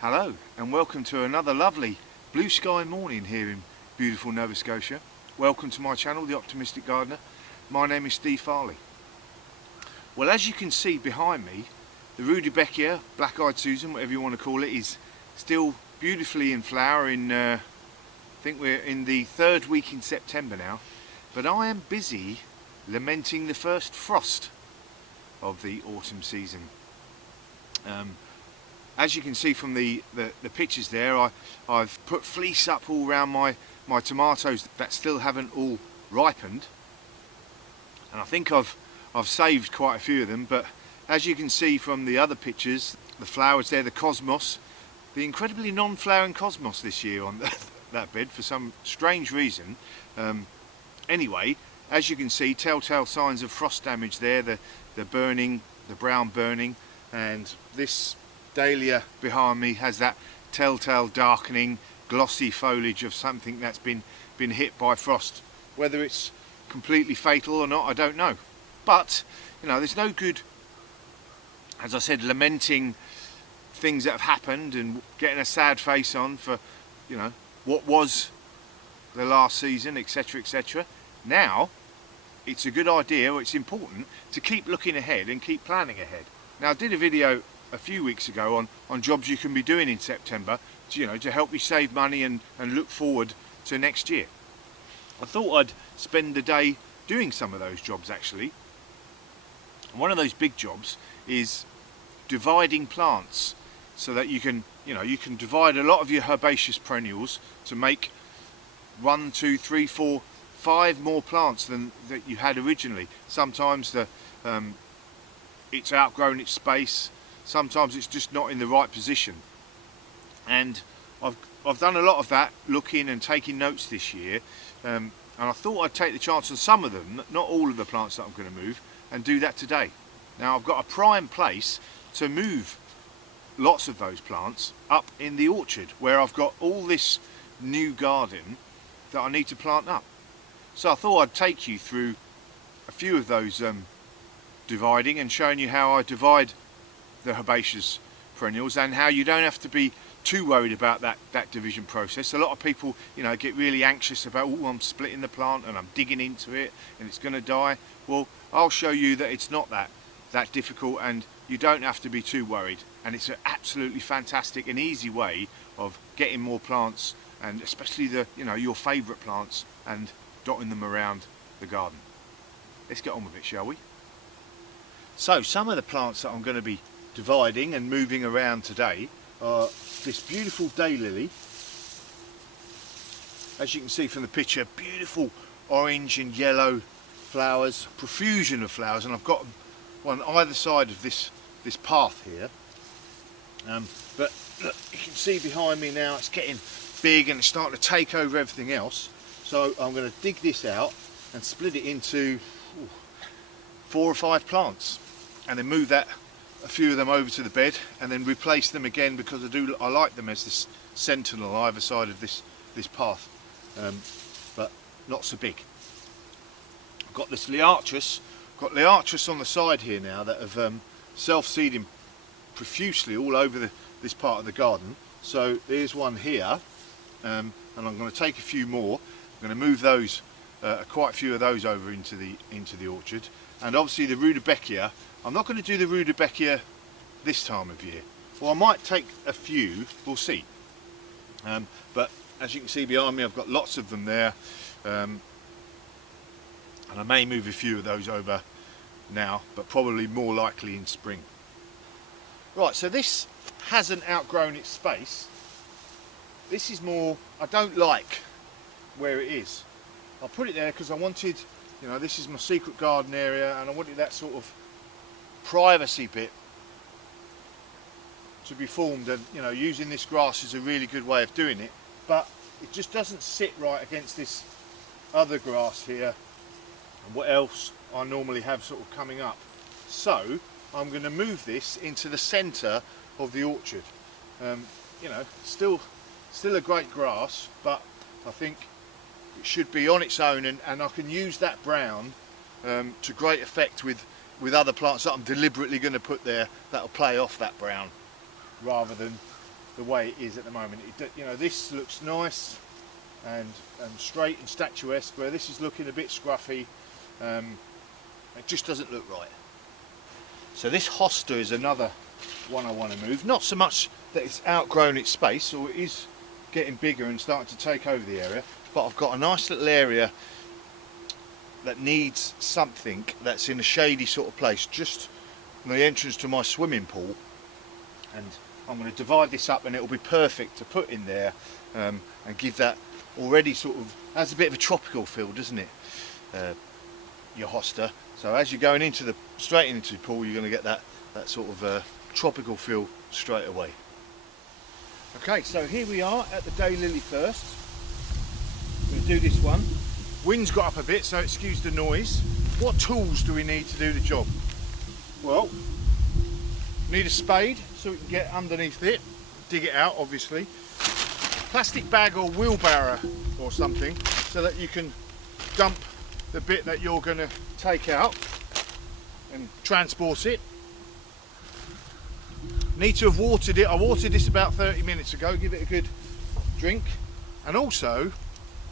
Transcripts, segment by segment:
Hello and welcome to another lovely blue sky morning here in beautiful Nova Scotia. Welcome to my channel, The Optimistic Gardener. My name is Steve Farley. Well, as you can see behind me, the Rudbeckia, Black-Eyed Susan, whatever you want to call it, is still beautifully in flower. I think we're in the third week in September now, but I am busy lamenting the first frost of the autumn season. As you can see from the pictures there, I've put fleece up all around my tomatoes that still haven't all ripened, and I think I've saved quite a few of them. But as you can see from the other pictures, the flowers there, the cosmos, the incredibly non-flowering cosmos this year on that bed for some strange reason. Anyway, as you can see, telltale signs of frost damage there, the burning, the brown burning, and this dahlia behind me has that telltale darkening glossy foliage of something that's been hit by frost. Whether it's completely fatal or not, I don't know, but you know, there's no good, as I said, lamenting things that have happened and getting a sad face on for, you know, what was the last season, etc, etc. Now it's a good idea, or it's important, to keep looking ahead and keep planning ahead. Now, I did a video a few weeks ago on jobs you can be doing in September to, you know, to help you save money and look forward to next year. I thought I'd spend the day doing some of those jobs actually. One of those big jobs is dividing plants so that you can, you know, you can divide a lot of your herbaceous perennials to make 1, 2, 3, 4, 5 more plants than that you had originally. Sometimes it's outgrown its space. Sometimes it's just not in the right position, and I've done a lot of that, looking and taking notes this year, and I thought I'd take the chance on some of them, not all of the plants that I'm going to move, and do that today. Now, I've got a prime place to move lots of those plants up in the orchard, where I've got all this new garden that I need to plant up. So I thought I'd take you through a few of those dividing and showing you how I divide the herbaceous perennials, and how you don't have to be too worried about that division process. A lot of people, you know, get really anxious about, oh, I'm splitting the plant and I'm digging into it and it's going to die. Well, I'll show you that it's not that difficult, and you don't have to be too worried, and it's an absolutely fantastic and easy way of getting more plants, and especially the, you know, your favourite plants, and dotting them around the garden. Let's get on with it, shall we? So some of the plants that I'm going to be dividing and moving around today are this beautiful daylily. As you can see from the picture, beautiful orange and yellow flowers, profusion of flowers, and I've got one either side of this path here. But look, you can see behind me now it's getting big and it's starting to take over everything else. So I'm going to dig this out and split it into 4 or 5 plants, and then move a few of them over to the bed, and then replace them again, because I like them as this sentinel either side of this path, but not so big. I've got this liatris, on the side here now that have self-seeding profusely all over this part of the garden. So there's one here, and I'm going to take a few more. I'm going to move those, quite a few of those, over into the orchard. And obviously the Rudbeckia, I'm not going to do the Rudbeckia this time of year. Well, I might take a few, we'll see. But as you can see behind me, I've got lots of them there, and I may move a few of those over now, but probably more likely in spring. Right, so this hasn't outgrown its space. This is more, I don't like where it is. I put it there because I wanted, you know, this is my secret garden area, and I wanted that sort of privacy bit to be formed, and you know, using this grass is a really good way of doing it, but it just doesn't sit right against this other grass here and what else I normally have sort of coming up. So I'm going to move this into the centre of the orchard. You know, still a great grass, but I think it should be on its own, and I can use that brown to great effect with other plants that I'm deliberately going to put there that'll play off that brown, rather than the way it is at the moment. You know, this looks nice and straight and statuesque, where this is looking a bit scruffy. It just doesn't look right. So this hosta is another one I want to move. Not so much that it's outgrown its space, or it is getting bigger and starting to take over the area, but I've got a nice little area that needs something that's in a shady sort of place, just on the entrance to my swimming pool, and I'm going to divide this up and it'll be perfect to put in there, and give that already sort of, has a bit of a tropical feel, doesn't it, your hosta. So as you're going into straight into the pool, you're going to get that sort of tropical feel straight away. Okay, so here we are at the daylily first. I'm going to do this one. Wind's got up a bit, so excuse the noise. What tools do we need to do the job? Well, we need a spade so we can get underneath it, dig it out obviously. Plastic bag or wheelbarrow or something, so that you can dump the bit that you're going to take out and transport it. Need to have watered it. I watered this about 30 minutes ago, give it a good drink. And also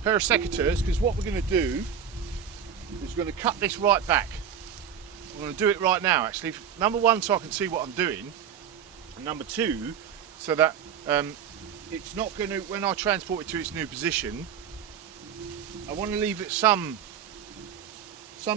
a pair of secateurs, because what we're going to do is we're going to cut this right back. I'm going to do it right now actually. Number one, so I can see what I'm doing, and number two, so that it's not going to, when I transport it to its new position, I want to leave it some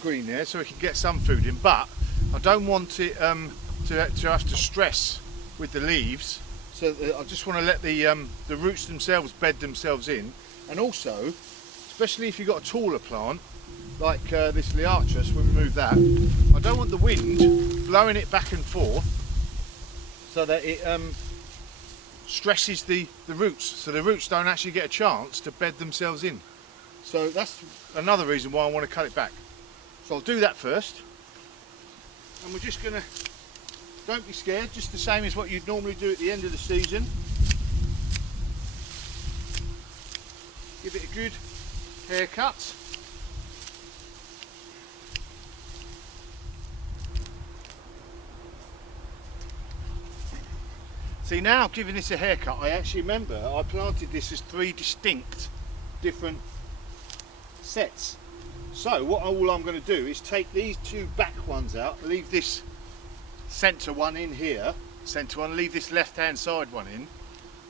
green there so we can get some food in, but I don't want it to have to stress with the leaves, so I just want to let the roots themselves bed themselves in. And also, especially if you've got a taller plant like this liatris, when we move that, I don't want the wind blowing it back and forth so that it stresses the roots, so the roots don't actually get a chance to bed themselves in. So that's another reason why I want to cut it back. So I'll do that first, and we're just going to, don't be scared, just the same as what you'd normally do at the end of the season. Give it a good haircut. See, now giving this a haircut, I actually remember I planted this as 3 distinct different sets. So all I'm going to do is take these 2 back ones out, leave this centre one in here, centre one, leave this left hand side one in,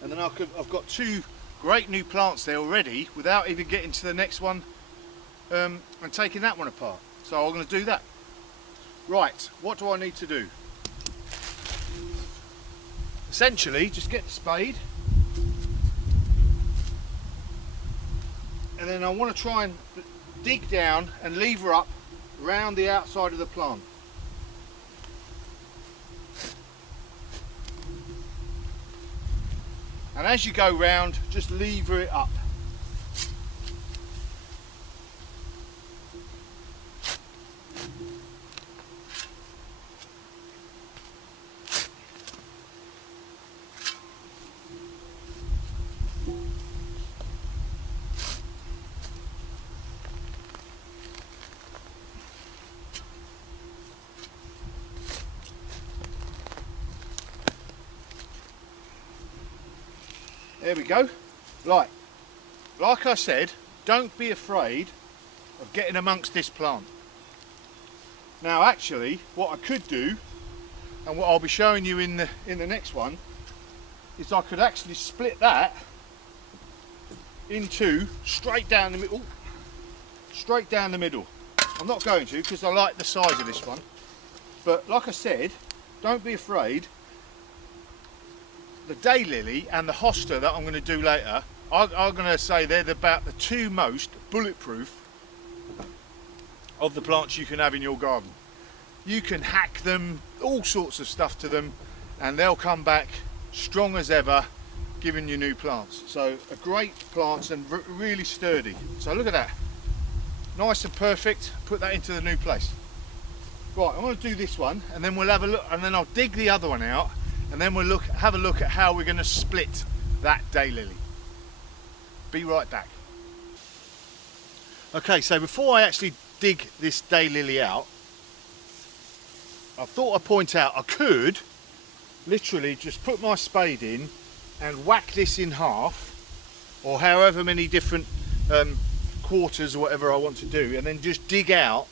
and then I've got 2 great new plants there already without even getting to the next one and taking that one apart. So I'm going to do that. Right, what do I need to do? Essentially, just get the spade, and then I want to try and dig down and lever up around the outside of the plant. And as you go round, just lever it up. There we go. Right, like I said, don't be afraid of getting amongst this plant. Now actually, what I could do, and what I'll be showing you in the next one, is I could actually split that into straight down the middle. Straight down the middle. I'm not going to, because I like the size of this one. But like I said, don't be afraid. The daylily and the hosta that I'm going to do later, I'm going to say they're about the 2 most bulletproof of the plants you can have in your garden. You can hack them, all sorts of stuff to them, and they'll come back strong as ever, giving you new plants. So a great plants and really sturdy. So look at that, nice and perfect. Put that into the new place. Right, I'm going to do this one, and then we'll have a look, and then I'll dig the other one out, and then we'll have a look at how we're going to split that daylily. Be right back. Okay, so before I actually dig this daylily out, I thought I'd point out I could literally just put my spade in and whack this in half, or however many different quarters or whatever I want to do, and then just dig out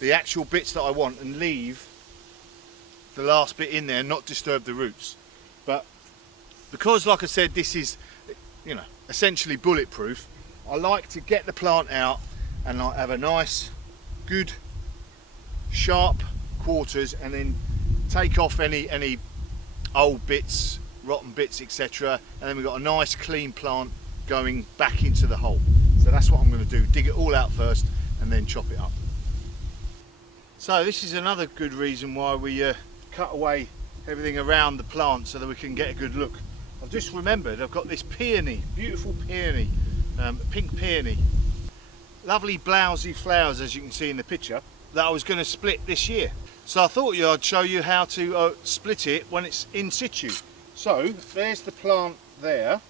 the actual bits that I want and leave the last bit in there and not disturb the roots. But because, like I said, this is, you know, essentially bulletproof, I like to get the plant out and like have a nice good sharp quarters, and then take off any old bits, rotten bits, etc., and then we've got a nice clean plant going back into the hole. So that's what I'm going to do, dig it all out first and then chop it up. So this is another good reason why we cut away everything around the plant so that we can get a good look. I've just remembered I've got this peony, beautiful peony, pink peony, lovely blousy flowers as you can see in the picture, that I was going to split this year. So I thought I'd show you how to split it when it's in situ. So there's the plant there,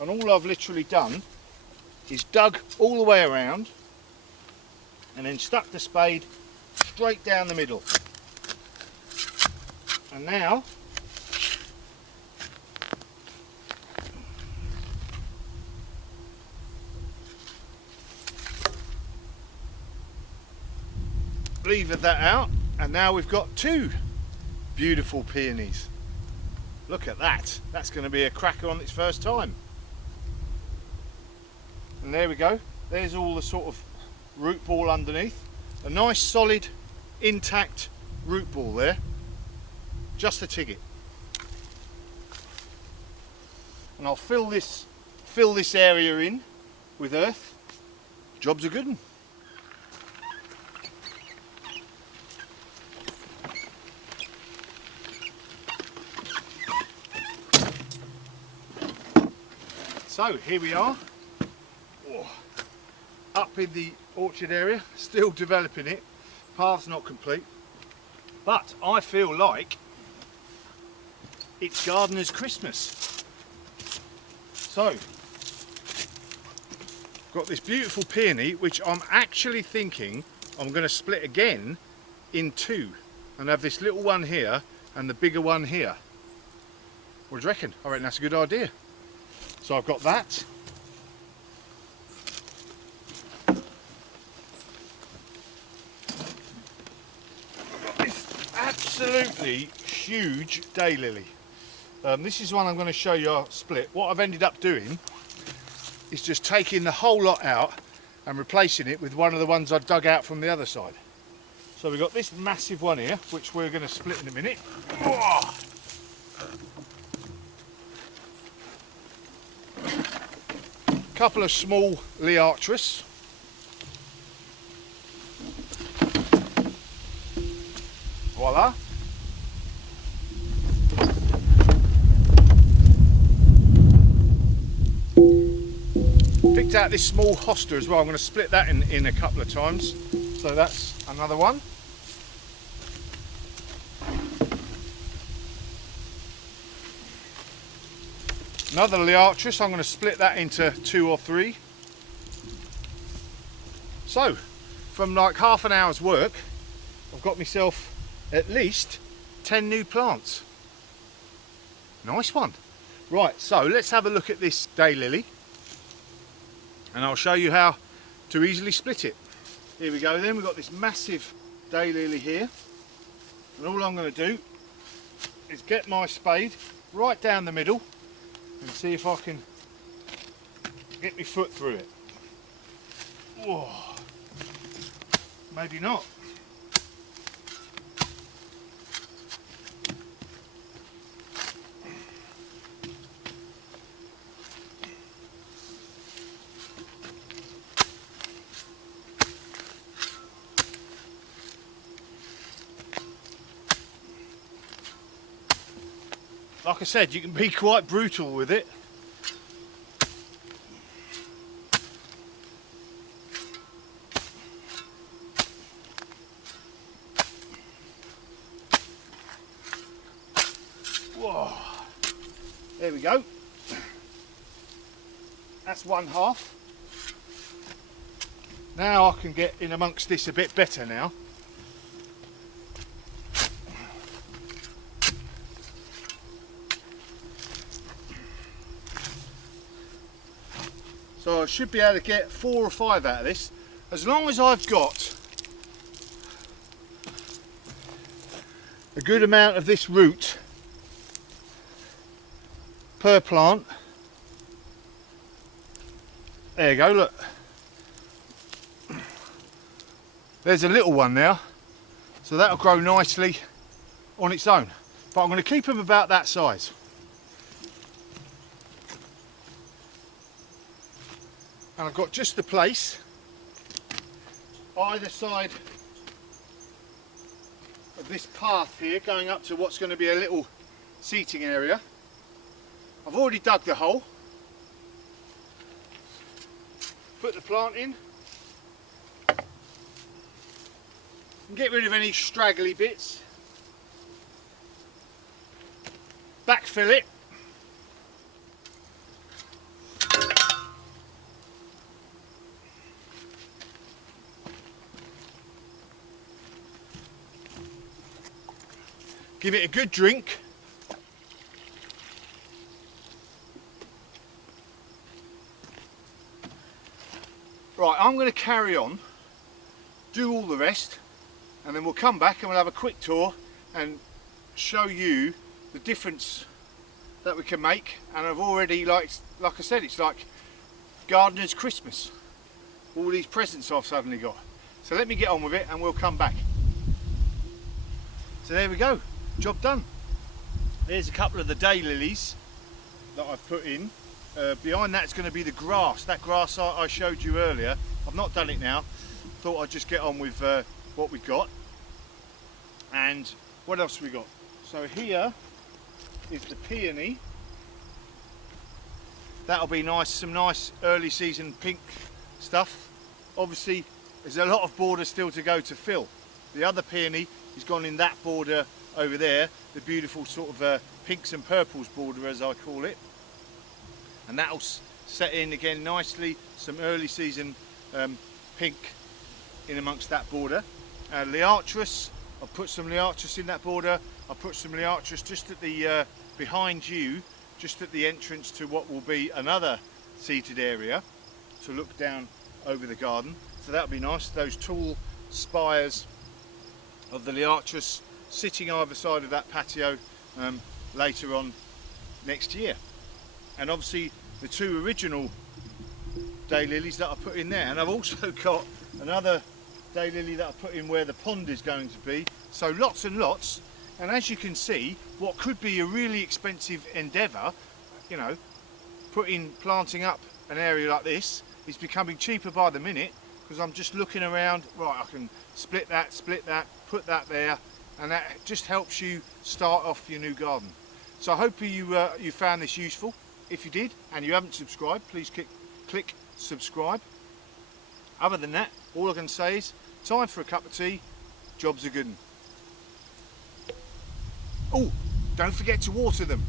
and all I've literally done is dug all the way around and then stuck the spade straight down the middle. And now levered that out, and now we've got two beautiful peonies. Look at that, that's going to be a cracker on its first time. And there we go, there's all the sort of root ball underneath. A nice solid intact root ball there, just to tig it. And I'll fill this area in with earth. Job's a good one. So here we are, up in the orchard area, still developing it. Path's not complete, but I feel like it's gardener's Christmas. So, got this beautiful peony, which I'm actually thinking I'm going to split again in two, and have this little one here and the bigger one here. What do you reckon? I reckon that's a good idea. So I've got that. I've got this absolutely huge daylily. This is one I'm going to show you our split. What I've ended up doing is just taking the whole lot out and replacing it with one of the ones I dug out from the other side. So we've got this massive one here, which we're going to split in a minute. Oh! Couple of small Liatris. Voila. Picked out this small hosta as well. I'm going to split that in a couple of times. So that's another one. Another Liatris, I'm going to split that into 2 or 3. So, from like half an hour's work, I've got myself at least 10 new plants. Nice one. Right, so let's have a look at this daylily, and I'll show you how to easily split it. Here we go then, we've got this massive daylily here, and all I'm going to do is get my spade right down the middle and see if I can get my foot through it. Whoa. Maybe not. Like I said, you can be quite brutal with it. Whoa. There we go. That's one half. Now I can get in amongst this a bit better now. So I should be able to get 4 or 5 out of this, as long as I've got a good amount of this root per plant. There you go, look. There's a little one now, so that'll grow nicely on its own. But I'm going to keep them about that size. And I've got just the place either side of this path here going up to what's going to be a little seating area. I've already dug the hole, put the plant in, and get rid of any straggly bits, backfill it, give it a good drink. Right, I'm going to carry on, do all the rest, and then we'll come back and we'll have a quick tour and show you the difference that we can make. And I've already, like I said, it's like gardener's Christmas. All these presents I've suddenly got. So let me get on with it and we'll come back. So there we go, job done. There's a couple of the daylilies that I've put in. Behind that's going to be the grass, that grass I showed you earlier. I've not done it now, thought I'd just get on with what we've got. And what else have we got? So here is the peony. That'll be nice, some nice early season pink stuff. Obviously there's a lot of border still to go to fill. The other peony is gone in that border over there, the beautiful sort of pinks and purples border as I call it. And that'll set in again nicely, some early season pink in amongst that border. Liatris, I've put some liatris in that border. I've put some liatris just at the behind you, just at the entrance to what will be another seated area to look down over the garden. So that'll be nice, those tall spires of the liatris sitting either side of that patio later on next year. And obviously the 2 original daylilies that I put in there, and I've also got another daylily that I put in where the pond is going to be. So lots and lots, and as you can see, what could be a really expensive endeavour, you know, planting up an area like this is becoming cheaper by the minute, because I'm just looking around. Right, I can split that, put that there, and that just helps you start off your new garden. So I hope you found this useful. If you did and you haven't subscribed, please click subscribe. Other than that, all I can say is time for a cup of tea, job's a good one. Oh, don't forget to water them.